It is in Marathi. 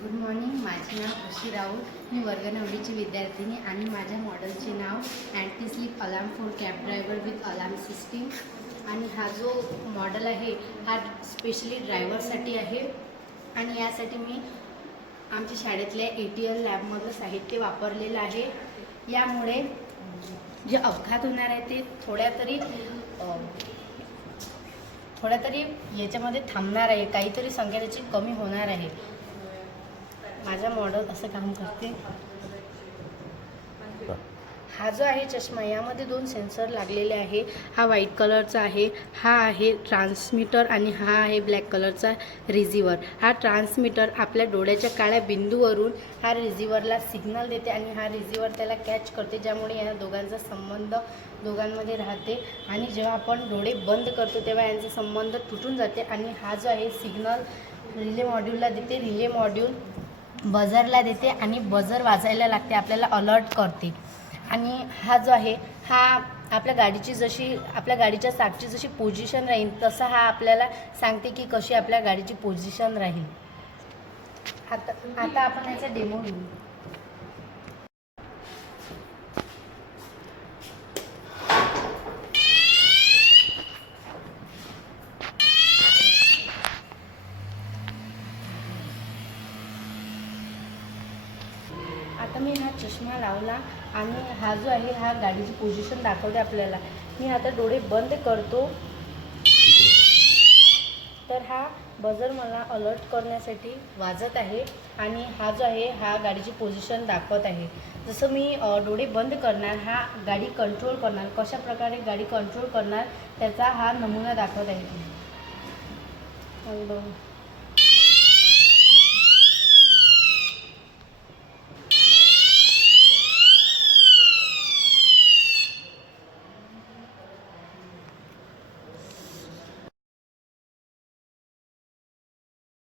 Good morning. माझे नाव खुशी राऊत. मी वर्ग 9वीची विद्यार्थिनी आणि माझ्या मॉडेलचे नाव anti sleep alarm for cab driver with alarm system. आणि हा जो मॉडेल आहे हा स्पेशली ड्रायव्हरसाठी आहे. आणि यासाठी मी आमच्या शाळेतल्या ATL लॅबमधलं साहित्य वापरलेलं आहे. यामुळे जे अपघात होणार आहे ते थोड्या तरी याच्यामध्ये थांबणार आहे. काहीतरी संख्या त्याची कमी होणार आहे. माझा मॉडेल असं काम करते. हा जो आहे चष्मा यामध्ये 2 सेन्सर लागलेले आहे. हा व्हाईट कलरचा आहे, हा आहे ट्रान्समीटर आणि हा आहे ब्लॅक कलरचा रिसिव्हर. हा ट्रान्समीटर आपल्या डोळ्याच्या काळ्या बिंदूवरून हा रिसिव्हरला सिग्नल देते आणि हा रिसिव्हर त्याला कॅच करते, ज्यामुळे या दोघांचा संबंध दोघांमध्ये राहते. आणि जेव्हा आपण डोळे बंद करतो तेव्हा यांचा संबंध तुटून जाते. आणि हा जो आहे सिग्नल रिले मॉड्यूलला देते. रिले मॉड्यूल बझरला देते आणि बझर वाजायला लागते, आपल्याला अलर्ट करते. आणि हा जो आहे हा आपल्या गाडीच्या चाकची जशी पोझिशन राहील तसा हा आपल्याला सांगते की कशी आपल्या गाडीची पोझिशन राहील. आता आपण याचा डेमो घेऊ. आता मी हा चष्मा लावला आणि हा जो आहे हा गाडीची पोझिशन दाखवते आपल्याला. मी आता डोळे बंद करतो तर हा बझर मला अलर्ट करण्यासाठी वाजत आहे. आणि हा जो आहे हा गाडीची पोझिशन दाखवत आहे. जसं मी डोळे बंद करणार हा गाडी कंट्रोल करणार. कशा प्रकारे गाडी कंट्रोल करणार त्याचा हा नमुना दाखवत आहे.